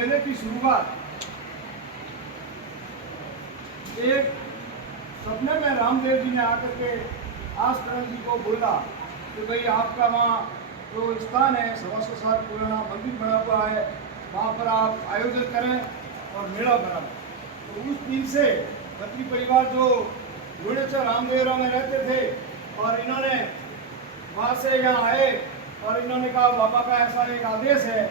मेले की शुरुआत एक सपने में रामदेव जी ने आकर के आसकरण जी को बोला कि भाई आपका वहाँ जो स्थान है 125 साल पुराना मंदिर बना हुआ है, वहाँ पर आप आयोजन करें और मेला बना। तो उस दिन से खत्री परिवार जो लुणेचर रामदेवरा में रहते थे और इन्होंने वहाँ से यहाँ आए और इन्होंने कहा बाबा का ऐसा एक आदेश है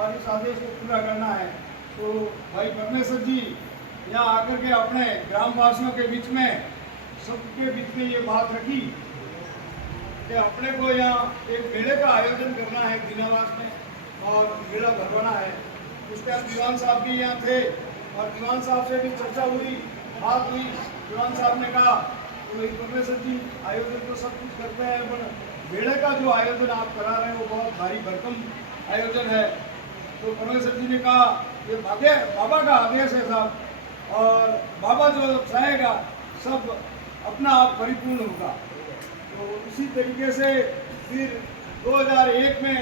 और इस आदेश को पूरा करना है। तो भाई परमेश्वर जी यहाँ आकर के अपने ग्रामवासियों के बीच में, सबके बीच में ये बात रखी कि अपने को यहाँ एक मेले का आयोजन करना है दीनावास में और मेला भरवाना है। उस टाइम दीवान साहब भी यहाँ थे और दीवान साहब से भी चर्चा हुई, बात हुई। दीवान साहब ने कहा कि भाई परमेश्वर जी आयोजन तो सब कुछ करते हैं, पर मेले का जो आयोजन आप करा रहे हैं वो बहुत भारी भरकम आयोजन है। तो परमेश्वर जी ने कहा ये बाबा का आदेश है साहब, और बाबा जो चाहेगा सब अपना आप परिपूर्ण होगा। तो उसी तरीके से फिर 2001 में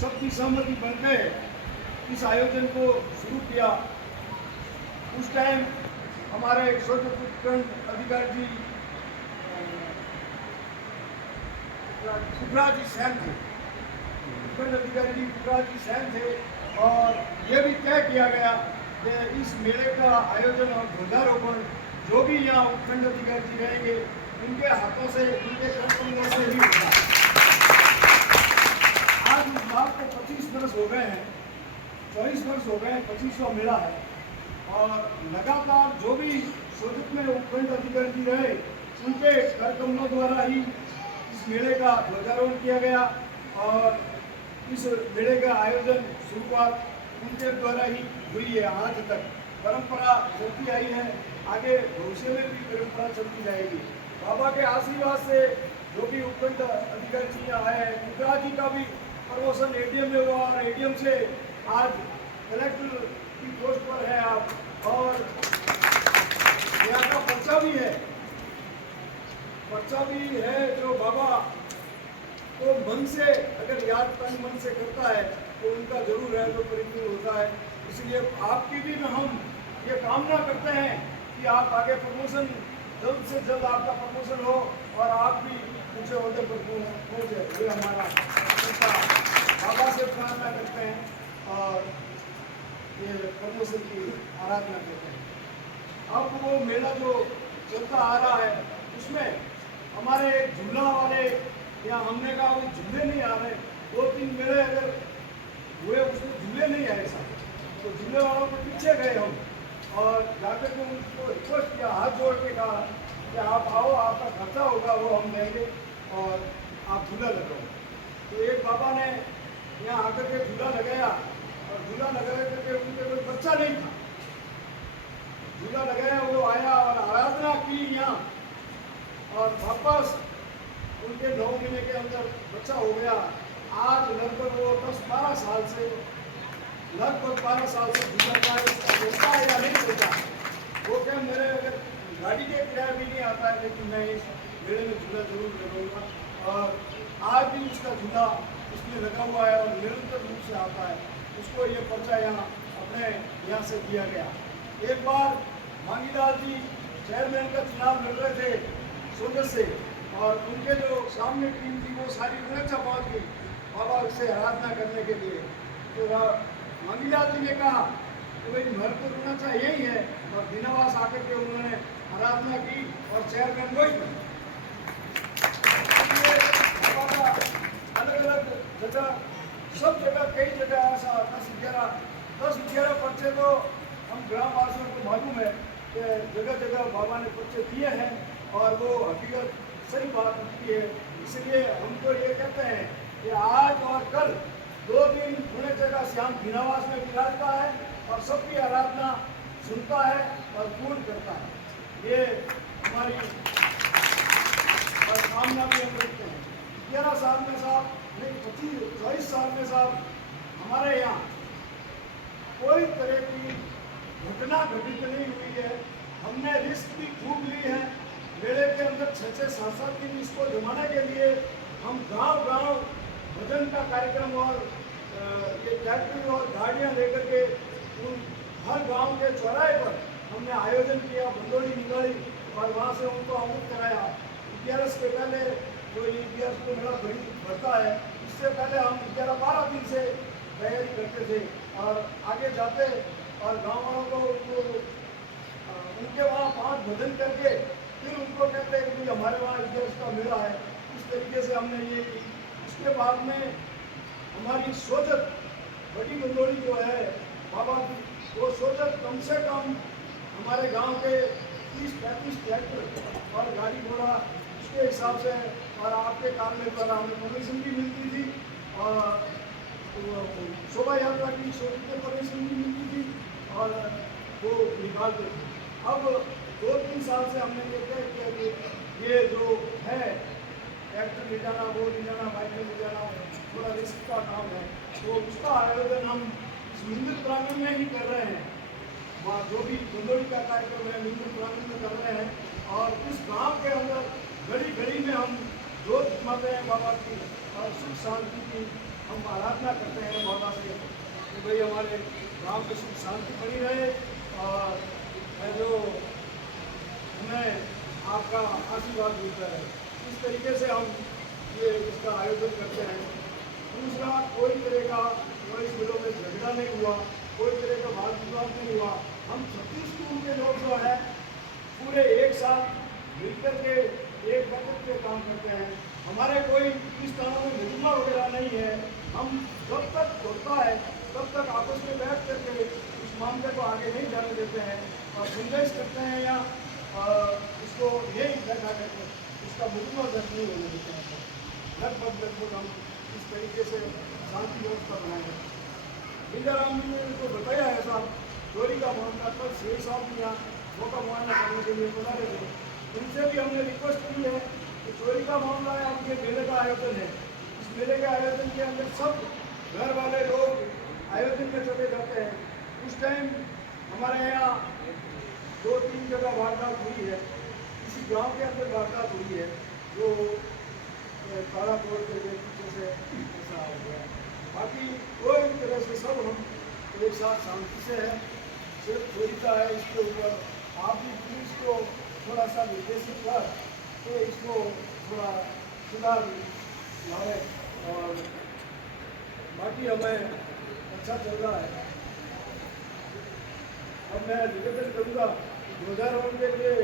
सबकी सहमति बनकर इस आयोजन को शुरू किया। उस टाइम हमारे स्वतंत्र उपखंड अधिकारी जी पुखराज जी सैन थे, उपखंड अधिकारी जी पुखराज जी सैन थे, और ये भी तय किया गया कि इस मेले का आयोजन और ध्वजारोपण जो भी यहाँ उपखंड अधिकारी जी रहेंगे उनके हाथों से, उनके कर्मचारियों से ही होगा। आज इस बात को 25 वर्ष हो गए हैं, 24 वर्ष हो गए, 25वां मेला है, और लगातार जो भी शोधित में उपखंड अधिकारी जी रहे उनके कार्यक्रमों द्वारा ही इस मेले का ध्वजारोहण किया गया और इस मेले का आयोजन शुरुआत उनके द्वारा ही हुई है। आज तक परंपरा चलती आई है, आगे भविष्य में भी परंपरा चलती जाएगी। बाबा के आशीर्वाद से जो भी उपखंड अधिकारी जी आए हैं, पुखराज जी का भी प्रमोशन एडीएम में हुआ और एडीएम से आज कलेक्टर की पोस्ट पर है आप, और यहाँ का पर्चा भी है जो बाबा को मन से अगर याद तन मन से करता है तो उनका जरूर है तो परिपूर्ण होता है। इसलिए आपकी भी हम ये कामना करते हैं कि आप आगे प्रमोशन जल्द से जल्द आपका प्रमोशन हो और आप भी ऊंचे ओहदे पर पहुंचे, ये हमारा बाबा से प्रार्थना करते हैं और ये प्रमोशन की आराधना करते हैं। अब वो मेला जो चलता आ रहा है उसमें हमारे झूला वाले या हमने कहा वो झूले नहीं आ रहे, 2-3 मेले अगर हुए उसमें झूले नहीं आए साहब, तो झूले वालों के पीछे गए हम और जाकर के उनको रिक्वेस्ट किया, हाथ जोड़ के कहा कि आप आओ, आपका खर्चा होगा वो हम देंगे और आप झूला लगाओ। तो एक बाबा ने यहाँ आकर के झूला लगाया और झूला लगा करके उनके कोई बच्चा नहीं था, झूला लगाया, वो आया और आराधना की यहाँ और वापस उनके 9 महीने के अंदर बच्चा हो गया। आज लगभग वो 10-12 साल से झूला होता है या नहीं होता, वो क्या मेरे अगर गाड़ी के किराया भी नहीं आता है, लेकिन मैं इस मेले में झूला जरूर लगाऊंगा और आज भी उसका झूला उसमें लगा हुआ है और निरंतर रूप से आता है। उसको ये पर्चा यहाँ अपने यहाँ से दिया गया। एक बार मांगीलाल जी चेयरमैन का चुनाव लड़ रहे थे सोनर से और उनके जो सामने टीम थी वो सारी उड़ेचा पहुँच गई बाबा से आराधना करने के लिए। तो मांगीलाल जी ने कहा कि भाई घर तो उड़ेचा यही है, और दीनावास आकर के उन्होंने आराधना की और चेयरमैन वही बने। अलग अलग जगह, सब जगह, कई जगह ऐसा 10-11 पर्चे तो हम ग्रामवासियों को मालूम है कि जगह जगह बाबा ने पर्चे दिए हैं और वो हकीकत सही बात होती है। इसलिए हमको ये कहते हैं कि आज और कल 2 दिन पूरे जगह श्याम दीनावास में विराजता है और सबकी आराधना सुनता है और पूर्ण करता है। ये हमारी कामना भी हम करते हैं। 11 साल में साहब, नहीं 24 साल में साहब, हमारे यहाँ कोई तरह की घटना घटित नहीं हुई है। हमने रिस्क भी खूब ली है। मेले के अंदर 6-7 दिन इसको जमाने के लिए हम गांव भजन का कार्यक्रम और ये ट्रैक्टर और गाड़ियां लेकर के उन हर गांव के चौराहे पर हमने आयोजन किया, बंदोड़ी निकाली और वहाँ से उनको अवगत कराया। EPRS के पहले जो EPRS को मेला बढ़ता है, इससे पहले हम 11-12 दिन से तैयारी करते थे और आगे जाते और गाँव वालों को उनके वहाँ 5 भजन करके फिर उनको कहते हैं कि भाई हमारे वहाँ EPRS का मेला है। इस तरीके से हमने ये की। उसके बाद में हमारी सोचत बड़ी बंदोड़ी जो है बाबा की, वो सोचत कम से कम हमारे गांव के 30-35 ट्रैक्टर और गाड़ी घोड़ा उसके हिसाब से, और आपके कार्य पर हमें परमिशन भी मिलती थी और शोभा यात्रा की परमिशन भी मिलती थी और वो निकालते थे। अब 2-3 साल से हमने ये तय किया कि ये जो है ट्रैक्टर ले जाना, वो ले जाना, बाइक ले जाना थोड़ा रिस्क का काम है, तो उसका आयोजन हम मंदिर प्रांगण में ही कर रहे हैं। वहाँ जो भी बंदोड़ी का कार्यक्रम है मंदिर प्रांगण में कर रहे हैं और इस गांव के अंदर घड़ी घड़ी में हम जोत जमाते हैं बाबा की और सुख शांति की हम आराधना करते हैं बाबा से कि भाई हमारे गांव की सुख शांति बनी रहे और जो हमें आपका आशीर्वाद मिलता है। इस तरीके से हम ये इसका आयोजन करते हैं। दूसरा, कोई तरह का कोई स्कूलों में झगड़ा नहीं हुआ, कोई तरह का वाद विवाद नहीं हुआ। हम 36 स्कूल के लोग जो है पूरे एक साथ मिलकर के एक बजट पे काम करते हैं। हमारे कोई इस स्थानों में झगड़ा वगैरह नहीं है। हम जब तक होता है तब तक आपस में बैठ करके उस मामले को आगे नहीं जाने देते हैं और गुंजाइश करते हैं या इसको यही बैठा करके इसका मुकदमा दर्ज नहीं होने देते हैं। लगभग हम इस तरीके से शांति व्यवस्था बनाए। बिंदाराम जी ने तो बताया है साहब, चोरी का मामला कल 6 साल दिया वो का मुआयना करने के लिए बता रहे थे। उनसे भी हमने रिक्वेस्ट की है कि चोरी का मामला है, आपके मेले का आयोजन है, इस मेले के आयोजन के अंदर सब घर वाले लोग आयोजन में चले जाते हैं। उस टाइम हमारे यहाँ 2-3 जगह वारदात हुई है, किसी गांव के अंदर वारदात हुई है जो ताला तोड़ के पीछे से ऐसा हो गया। बाकी कोई तरह से सब हम एक साथ शांति से है। सिर्फ चोरी का है, इसके ऊपर आप भी पुलिस को थोड़ा सा निर्देशित कर तो इसको थोड़ा सुधार लाए और बाकी हमें अच्छा चल रहा है। अब मैं निवेदन करूँगा ध्वजारोहण के लिए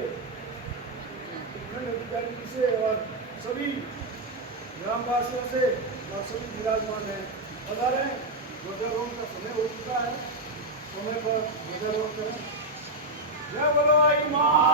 उत्तराखंड अधिकारी से और सभी ग्रामवासियों से और सभी विराजमान हैं बता रहे हैं ध्वजारोहण का समय हो चुका है, समय पर ध्वजारोहण करें। जय बोलो आई माँ।